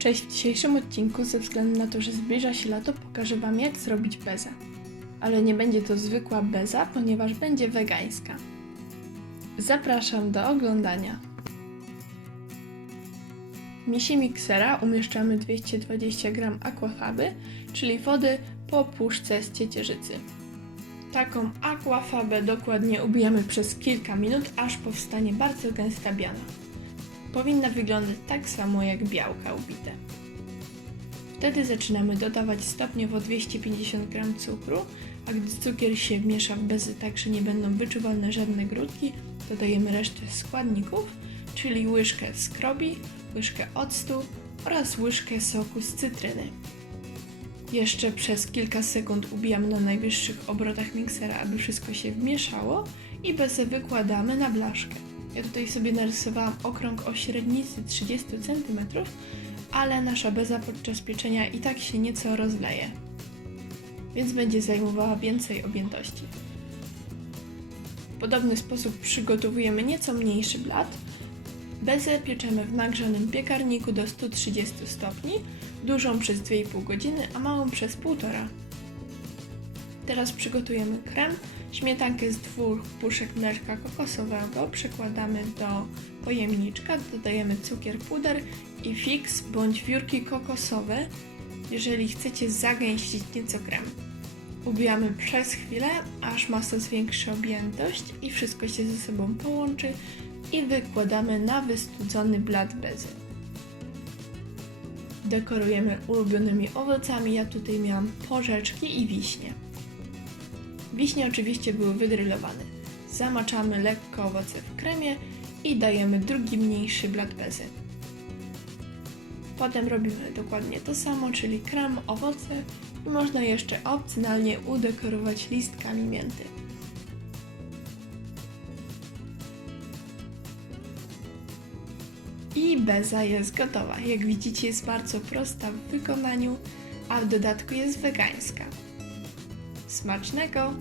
Cześć, w dzisiejszym odcinku, ze względu na to, że zbliża się lato, pokażę Wam jak zrobić bezę. Ale nie będzie to zwykła beza, ponieważ będzie wegańska. Zapraszam do oglądania. W misie miksera umieszczamy 220 g aquafaby, czyli wody po puszce z ciecierzycy. Taką aquafabę dokładnie ubijamy przez kilka minut, aż powstanie bardzo gęsta biana. Powinna wyglądać tak samo jak białka ubite. Wtedy zaczynamy dodawać stopniowo 250 g cukru, a gdy cukier się miesza w bezy tak, że nie będą wyczuwalne żadne grudki, dodajemy resztę składników, czyli łyżkę skrobi, łyżkę octu oraz łyżkę soku z cytryny. Jeszcze przez kilka sekund ubijamy na najwyższych obrotach miksera, aby wszystko się wmieszało i bezę wykładamy na blaszkę. Ja tutaj sobie narysowałam okrąg o średnicy 30 cm, ale nasza beza podczas pieczenia i tak się nieco rozleje, więc będzie zajmowała więcej objętości. W podobny sposób przygotowujemy nieco mniejszy blat. Bezę pieczemy w nagrzanym piekarniku do 130 stopni, dużą przez 2,5 godziny, a małą przez 1,5. Teraz przygotujemy krem. Śmietankę z dwóch puszek mleczka kokosowego przekładamy do pojemniczka, dodajemy cukier puder i fix bądź wiórki kokosowe, jeżeli chcecie zagęścić nieco krem. Ubijamy przez chwilę, aż masa zwiększy objętość i wszystko się ze sobą połączy i wykładamy na wystudzony blat bezy. Dekorujemy ulubionymi owocami, ja tutaj miałam porzeczki i wiśnie. Wiśnie oczywiście były wydrylowane. Zamaczamy lekko owoce w kremie i dajemy drugi mniejszy blat bezy. Potem robimy dokładnie to samo, czyli krem, owoce i można jeszcze opcjonalnie udekorować listkami mięty. I beza jest gotowa. Jak widzicie jest bardzo prosta w wykonaniu, a w dodatku jest wegańska. Smacznego!